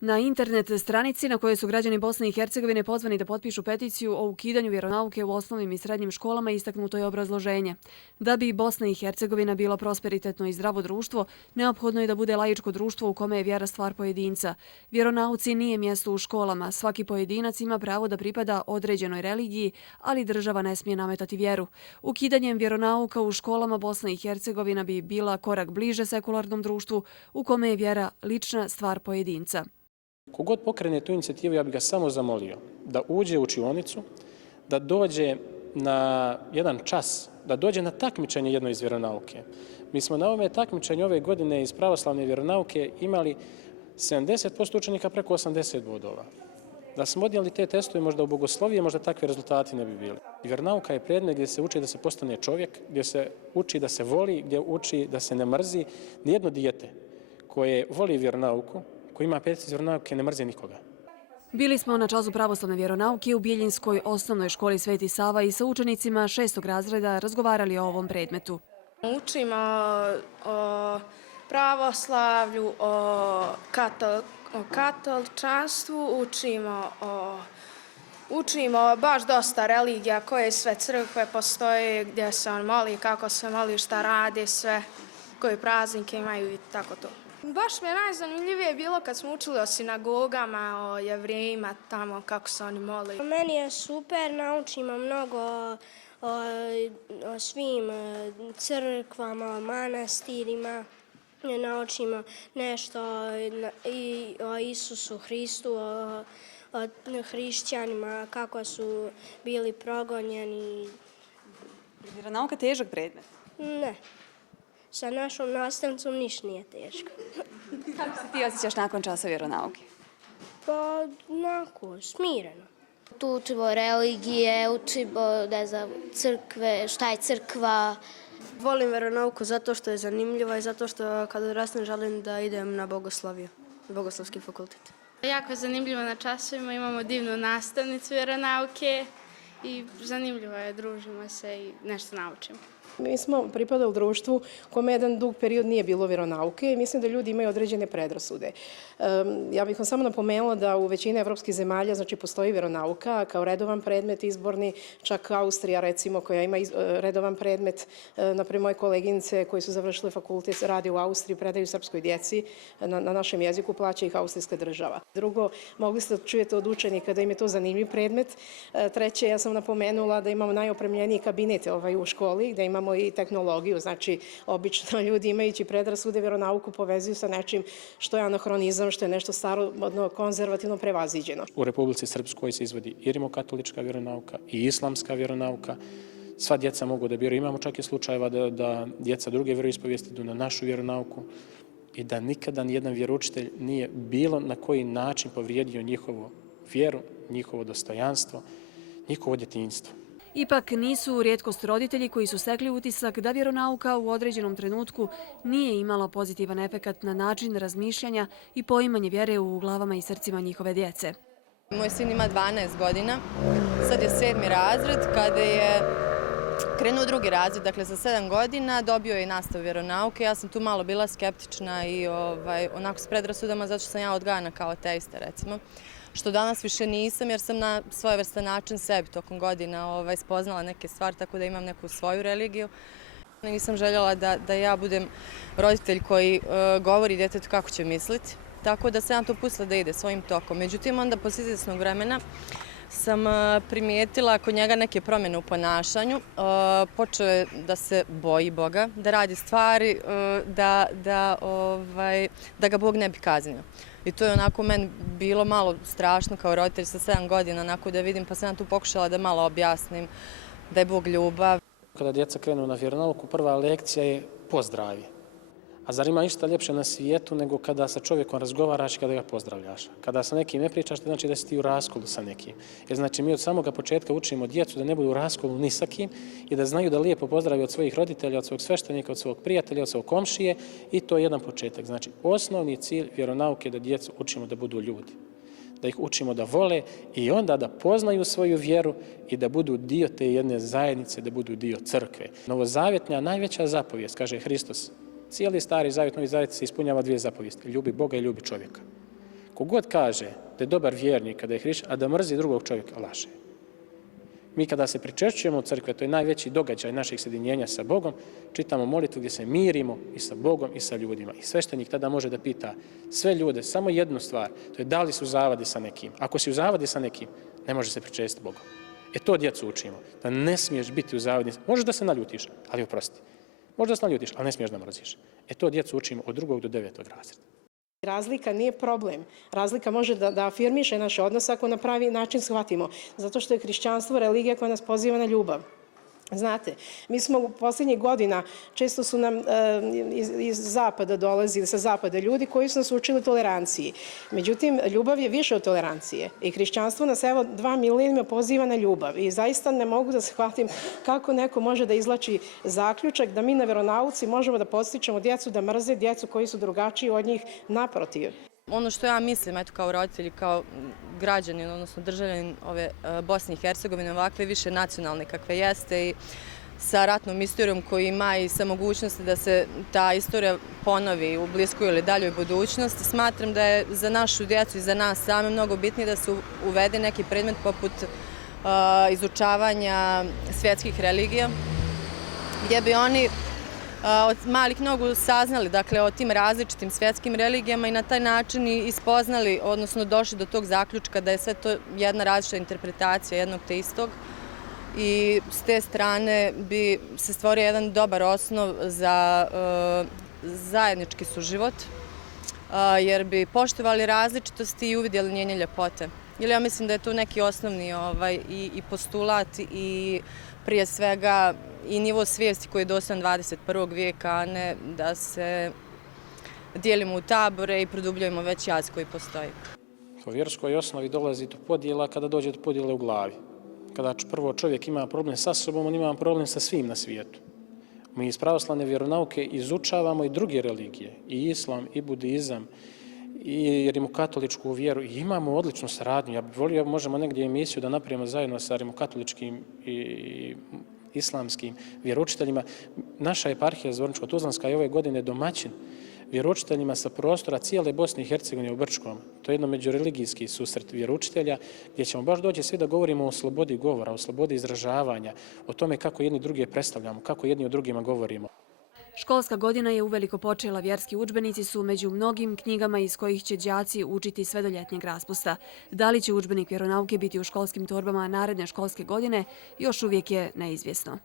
Na internet stranici na kojoj su građani Bosne i Hercegovine pozvani da potpišu peticiju o ukidanju vjeronauke u osnovnim i srednjim školama istaknuto je obrazloženje. Da bi Bosna i Hercegovina bila prosperitetno i zdravo društvo, neophodno je da bude laičko društvo u kome je vjera stvar pojedinca. Vjeronauci nije mjesto u školama, svaki pojedinac ima pravo da pripada određenoj religiji, ali država ne smije nametati vjeru. Ukidanjem vjeronauka u školama Bosna i Hercegovina bi bila korak bliže sekularnom društvu u kome je vjera lična stvar pojedinca. Kogod pokrene tu inicijativu, ja bih ga samo zamolio da uđe u učionicu, da dođe na jedan čas, da dođe na takmičenje jedno iz vjeronauke. Mi smo na ovome takmičenju ove godine iz pravoslavne vjeronauke imali 70% učenika preko 80 bodova. Da smo odnijeli te testove možda u bogoslovije, možda takvi rezultati ne bi bili. Vjeronauka je predmet gdje se uči da se postane čovjek, gdje se uči da se voli, gdje uči da se ne mrzi. Nijedno dijete koje voli vjeronauku, koji ima peticu vjeronauke, ne mrzi nikoga. Bili smo na času pravoslavne vjeronauke u Bijeljinskoj osnovnoj školi Sveti Sava i sa učenicima 6. razreda razgovarali o ovom predmetu. Učimo o pravoslavlju, o katoličanstvu, učimo baš dosta religija, koje sve crkve postoje, gdje se on moli, kako se moli, šta radi, sve, koje praznike imaju i tako to. Baš mi je najzanimljivije bilo kad smo učili o sinagogama, o Jevrejima, tamo kako se oni moli. Meni je super, naučimo mnogo o svim crkvama, manastirima, naučimo nešto i o Isusu Hristu, o hrišćanima, kako su bili progonjeni. Vjeronauka težak predmet? Ne. Sa našom nastavnicom ništa nije teško. Kako se ti osjećaš nakon časa vjeronauke? Pa, onako, smireno. Tu učimo religije, učimo, ne znam, crkve, šta je crkva. Volim vjeronauku zato što je zanimljiva i zato što kad odrastem želim da idem na bogosloviju, bogoslovski fakultet. Jako je zanimljivo na časovima, imamo divnu nastavnicu vjeronauke i zanimljivo je, družimo se i nešto naučimo. Mi smo pripadali društvu kome jedan dug period nije bilo vjeronauke i mislim da ljudi imaju određene predrasude. Ja bih vam samo napomenula da u većini evropskih zemalja postoji vjeronauka kao redovan predmet izborni, čak Austrija recimo koja ima redovan predmet. Naprimjer, moje koleginice koji su završile fakultet rade u Austriji, predaju srpskoj djeci na našem jeziku, plaća ih austrijska država. Drugo, mogli ste da čujete od učenika da im je to zanimljiv predmet. Treće, ja sam napomenula da imamo najopremljeniji kabinet u školi, gde imamo i tehnologiju, znači obično ljudi imajući predrasude vjeronauku povezuju sa nečim što je anahronizam, što je nešto staro, konzervativno prevaziđeno. U Republici Srpskoj se izvodi i rimokatolička vjeronauka i islamska vjeronauka. Sva djeca mogu da biraju. Imamo čak i slučajeva da djeca druge vjeroispovijesti idu na našu vjeronauku i da nikada nijedan vjeroučitelj nije bilo na koji način povrijedio njihovu vjeru, njihovo dostojanstvo, njihovo djetinjstvo. Ipak nisu rijetkost roditelji koji su stekli utisak da vjeronauka u određenom trenutku nije imala pozitivan efekat na način razmišljanja i poimanje vjere u glavama i srcima njihove djece. Moj sin ima 12 godina, sad je 7. razred, kada je krenuo 2. razred, dakle sa 7 godina, dobio je nastavu vjeronauke. Ja sam tu malo bila skeptična i onako s predrasudama zato što sam ja odgajana kao ateista recimo. Što danas više nisam jer sam na svojevrstan način sebi tokom godina spoznala neke stvari, tako da imam neku svoju religiju. Nisam željela da ja budem roditelj koji govori djetetu kako će misliti, tako da sam ja to pustila da ide svojim tokom. Međutim, onda posle izvjesnog vremena sam primijetila kod njega neke promjene u ponašanju. Počeo je da se boji Boga, da radi stvari, da ga Bog ne bi kaznio. I to je onako meni bilo malo strašno kao roditelj sa 7 godina, onako da vidim, pa sam tu pokušala da malo objasnim da je Bog ljubav. Kada djeca krenu na vjeronauku, prva lekcija je pozdravi. A zar ima ništa ljepše na svijetu nego kada sa čovjekom razgovaraš i kada ga pozdravljaš? Kada sa nekim ne pričaš, to znači da si ti u raskolu sa nekim. Jer znači mi od samoga početka učimo djecu da ne budu u raskolu ni sa kim i da znaju da lijepo pozdravi od svojih roditelja, od svog sveštenika, od svog prijatelja, od svog komšije i to je jedan početak. Znači osnovni cilj vjeronauke je da djecu učimo da budu ljudi. Da ih učimo da vole i onda da poznaju svoju vjeru i da budu dio te jedne zajednice, da budu dio crkve. Novozavjetna najveća zapovijest, kaže Hristos, cijeli stari zavjet, novi zavjet se ispunjava 2 zapovijesti. Ljubi Boga i ljubi čovjeka. Kogod kaže da je dobar vjernik, kada je hrišćan, a da mrzi drugog čovjeka, laže. Mi kada se pričešćujemo u crkve, to je najveći događaj naših sjedinjenja sa Bogom, čitamo molitvu gdje se mirimo i sa Bogom i sa ljudima. I sveštenik tada može da pita sve ljude samo jednu stvar, to je da li su u zavadi sa nekim. Ako si u zavadi sa nekim, ne može se pričestiti Bogom. To djecu učimo, da ne smiješ biti u zavadi. Možeš da se naljutiš, ali oprosti. Možeš da se naljutiš, ali ne smiješ da mrziš. To djecu učimo od 2. do 9. razreda. Razlika nije problem. Razlika može da afirmiše naš odnos ako na pravi način shvatimo. Zato što je hrišćanstvo religija koja nas poziva na ljubav. Znate, mi smo u posljednjih godina, često su nam iz zapada dolazili, sa zapada ljudi koji su nas učili toleranciji. Međutim, ljubav je više od tolerancije. I hrišćanstvo nas, evo, 2 milenijuma poziva na ljubav. I zaista ne mogu da shvatim kako neko može da izvlači zaključak da mi na veronauci možemo da podstičemo djecu da mrze djecu koji su drugačiji od njih, naprotiv. Ono što ja mislim, eto, kao roditelj, kao građanin, odnosno državljanin ove Bosne i Hercegovine, ovakve više nacionalne kakve jeste i sa ratnom istorijom koju ima i sa mogućnosti da se ta istorija ponovi u bliskoj ili daljoj budućnosti, smatram da je za našu djecu i za nas same mnogo bitnije da se uvede neki predmet poput izučavanja svjetskih religija, gdje bi oni od malih nogu saznali, dakle, o tim različitim svjetskim religijama i na taj način i ispoznali, odnosno došli do tog zaključka da je sve to jedna različita interpretacija jednog te istog. I s te strane bi se stvorio jedan dobar osnov za zajednički suživot, jer bi poštovali različitosti i uvidjeli njene ljepote. Ili ja mislim da je to neki osnovni i postulat i prije svega i nivo svijesti koji je dostojan 21. vijeka, a ne da se dijelimo u tabore i produbljujemo već jaz koji postoji. U vjerskoj osnovi dolazi do podjela kada dođe do podjele u glavi. Kada prvo čovjek ima problem sa sobom, on ima problem sa svim na svijetu. Mi iz pravoslavne vjeronauke izučavamo i druge religije, i islam, i budizam, i rimokatoličku vjeru, i imamo odličnu saradnju. Ja bih volio, možemo negdje emisiju da napravimo zajedno sa rimokatoličkim i islamskim vjeroučiteljima. Naša eparhija Zvorničko-Tuzlanska je ove godine domaćin vjeroučiteljima sa prostora cijele Bosne i Hercegovine u Brčkom. To je jedno međureligijski susret vjeroučitelja gdje ćemo baš doći svi da govorimo o slobodi govora, o slobodi izražavanja, o tome kako jedni druge predstavljamo, kako jedni o drugima govorimo. Školska godina je uveliko počela. Vjerski udžbenici su među mnogim knjigama iz kojih će đaci učiti sve do ljetnjeg raspusta. Da li će udžbenik vjeronauke biti u školskim torbama naredne školske godine, još uvijek je neizvjesno.